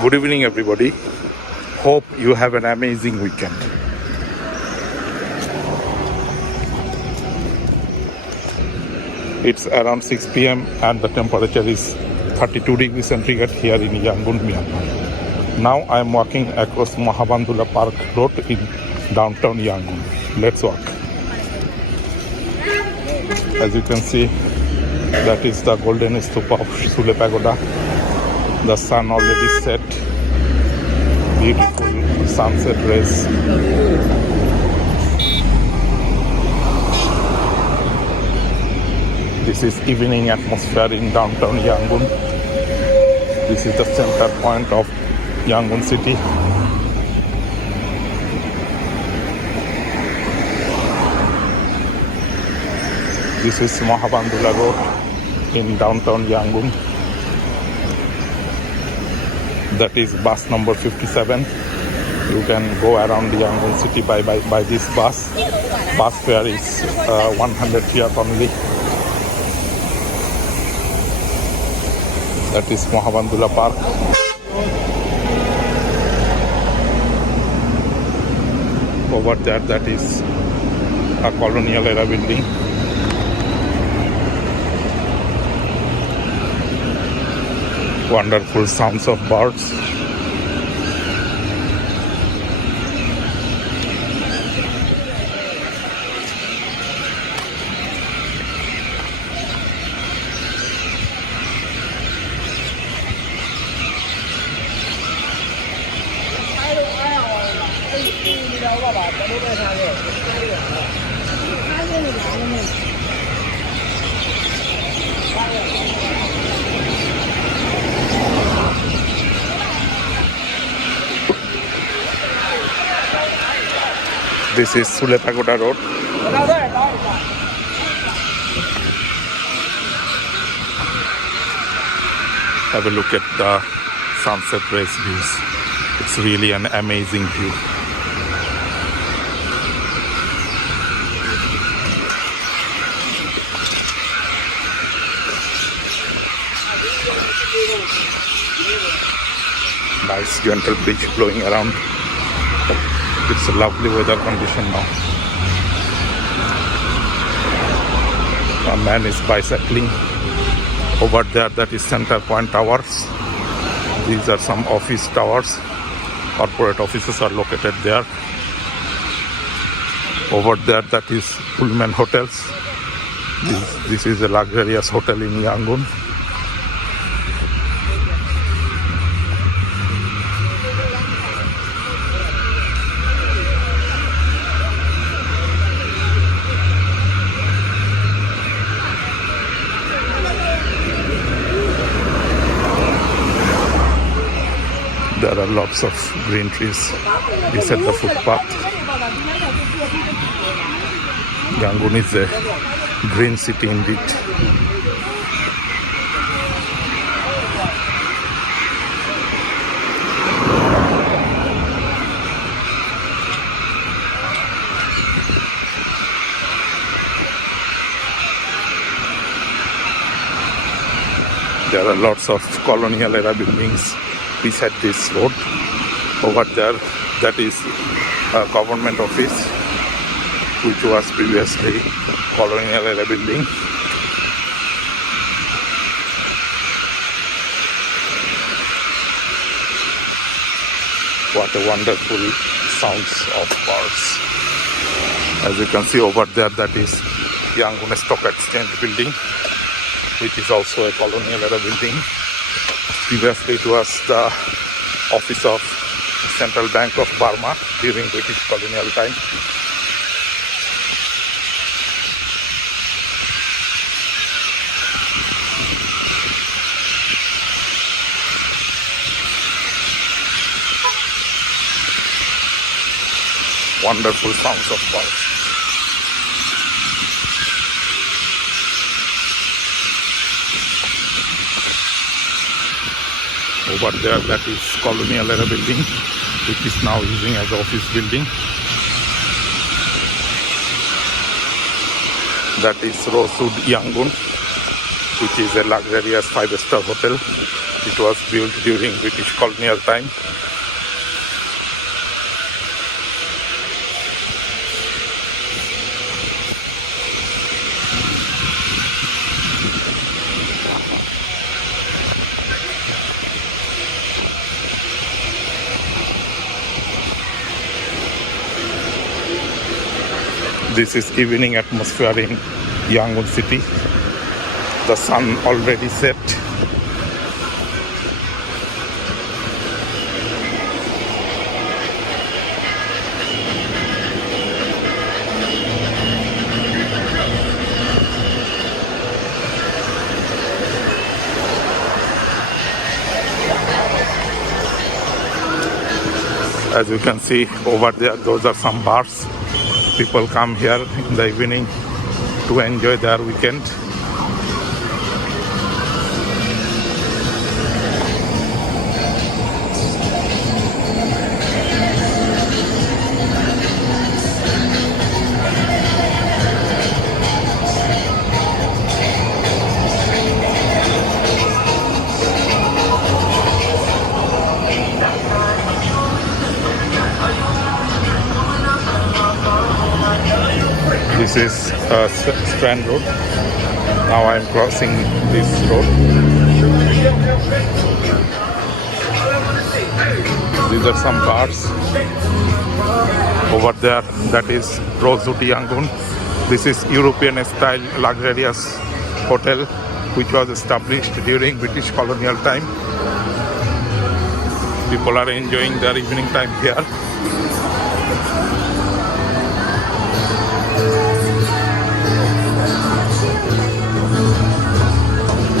Good evening, everybody. Hope you have an amazing weekend. It's around 6 p.m. and the temperature is 32 degrees centigrade here in Yangon, Myanmar. Now I am walking across Mahabandula Park Road in downtown Yangon. Let's walk. As you can see, that is the golden stupa of Sule Pagoda. The sun already set. Beautiful sunset rays. This is evening atmosphere in downtown Yangon. This is the center point of Yangon city. This is Mahabandula Road in downtown Yangon. That is bus number 57. You can go around the Yangon city by this bus. Bus fare is 100 kyat only. That is Mahabandula Park. Over there, that is a colonial era building. Wonderful sounds of birds. This is Sule Pagoda Road. Have a look at the sunset rays views. It's really an amazing view. Nice gentle breeze blowing around. It's a lovely weather condition now. A man is bicycling. Over there, that is Center Point Towers. These are some office towers. Corporate offices are located there. Over there, that is Pullman Hotels. This is a luxurious hotel in Yangon. There are lots of green trees beside the footpath. Yangon is a green city indeed. There are lots of colonial era buildings beside this road. Over there, that is a government office, which was previously colonial era building. What a wonderful sounds of birds. As you can see over there, that is Yangon Stock Exchange building, which is also a colonial era building. Previously, it was the office of Central Bank of Burma during British colonial time. Wonderful sounds of birds. Over there, that is colonial era building, which is now using as office building. That is Road Yangon. which is a luxurious 5-star hotel. It was built during British colonial time. This is evening atmosphere in Yangon city. The sun already set. As you can see over there, those are some bars. People come here in the evening to enjoy their weekend. This is Strand Road. Now I am crossing this road. These are some bars. Over there, that is Rosewood Yangon. This is European style luxurious hotel which was established during British colonial time. People are enjoying their evening time here.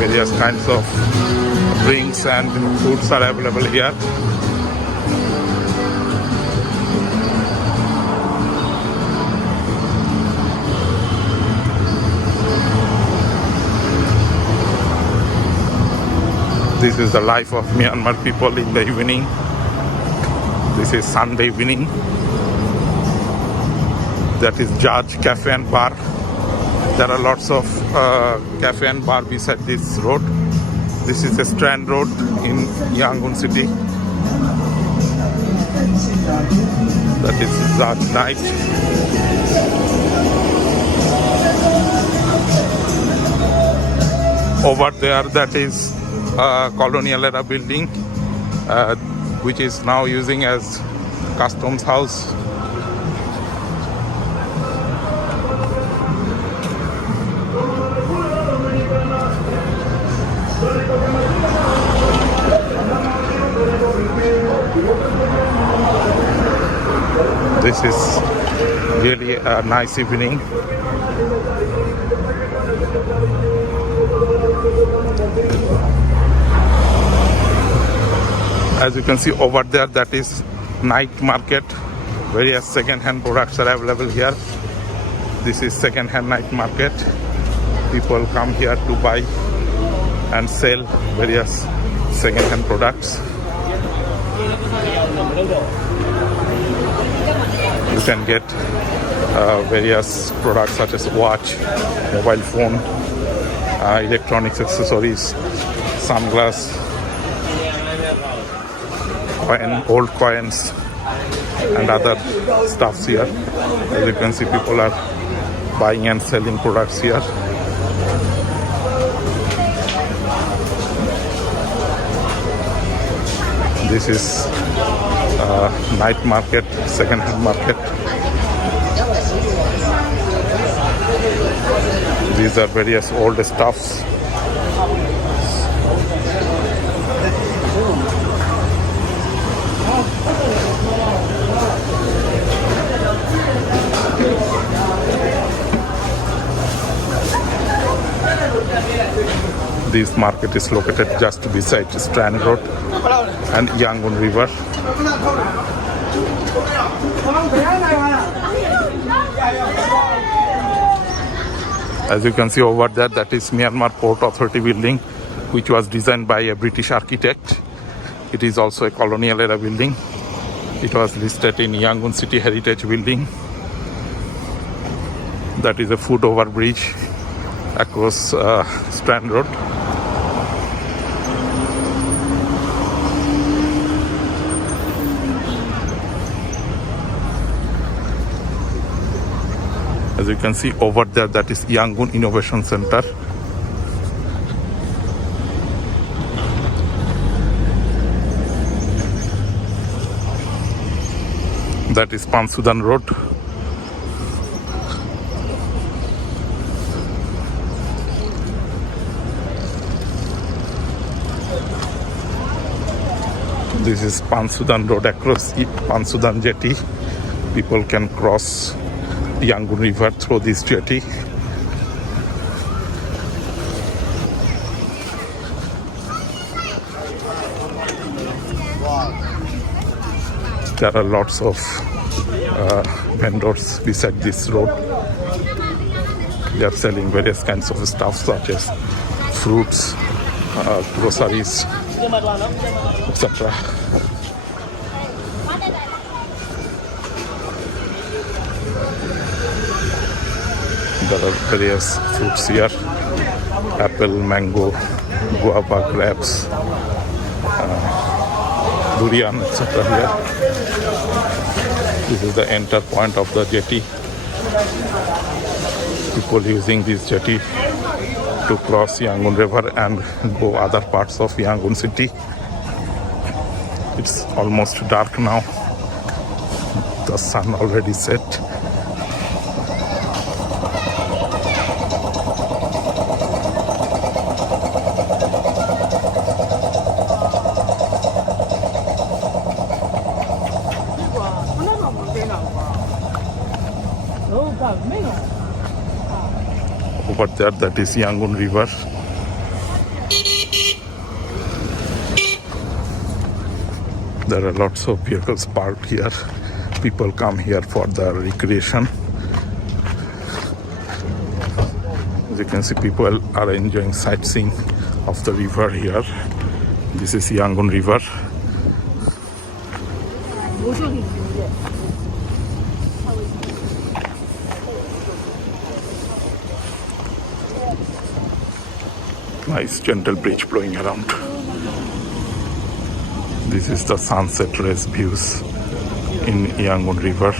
Various kinds of drinks and foods are available here. This is the life of Myanmar people in the evening. This is Sunday evening. That is Judge Cafe and Bar. There are lots of cafe and bar beside this road. This is a Strand Road in Yangon city. That is Judge Night. Over there, that is colonial era building, which is now using as customs house. This is really a nice evening. As you can see over there, that is night market. Various second-hand products are available here. This is second-hand night market. People come here to buy and sell various second-hand products. You can get various products such as watch, mobile phone, electronics accessories, sunglasses, old coins and other stuffs here. As you can see, people are buying and selling products here. This is night market, second-hand market. These are various old stuffs. This market is located just beside Strand Road and Yangon River. As you can see over there, that is Myanmar Port Authority building, which was designed by a British architect. It is also a colonial era building. It was listed in Yangon City Heritage Building. That is a foot over bridge across Strand Road. As you can see over there, that is Yangon Innovation Center. That is Pansudan Road. This is Pansudan Road across Pansudan jetty. People can cross Yangon River through this jetty. There are lots of vendors beside this road. They are selling various kinds of stuff such as fruits, groceries, etc. There are various fruits here: apple, mango, guava, grapes, durian, etc. here. This is the enter point of the jetty. People using this jetty to cross Yangon River and go other parts of Yangon city. It's almost dark now. The sun already set. Over there, that is Yangon River. There are lots of vehicles parked here. People come here for the recreation. As you can see, people are enjoying sightseeing of the river here. This is Yangon River. Nice gentle breeze blowing around. This is the sunset race views in Yangon River.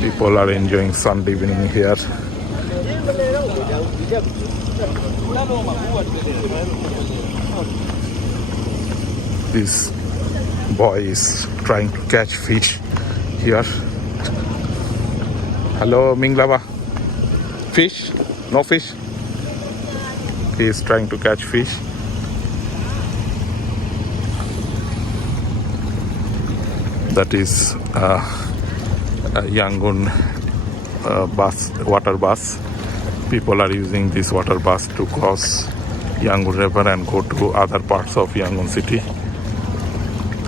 People are enjoying Sunday evening here. This boy is trying to catch fish here. Hello, Minglava. Fish? No fish? He is trying to catch fish. That is a Yangon water bus. People are using this water bus to cross Yangon River and go to other parts of Yangon city.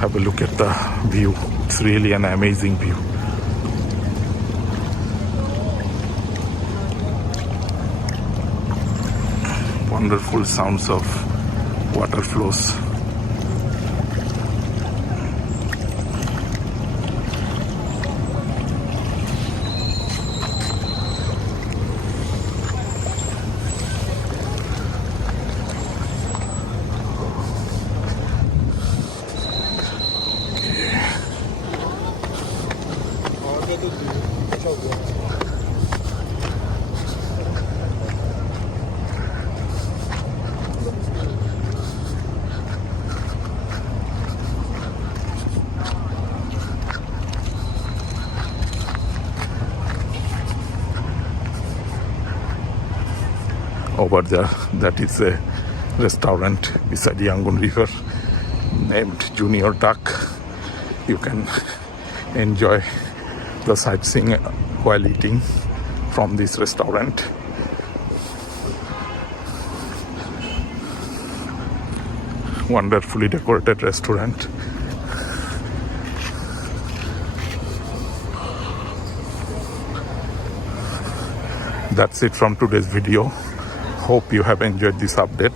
Have a look at the view. It's really an amazing view. Wonderful sounds of water flows. Over there, that is a restaurant beside Yangon River named Junior Duck. You can enjoy the sightseeing while eating from this restaurant. Wonderfully decorated restaurant. That's it from today's video. Hope you have enjoyed this update.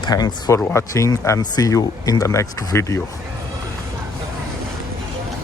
Thanks for watching and see you in the next video.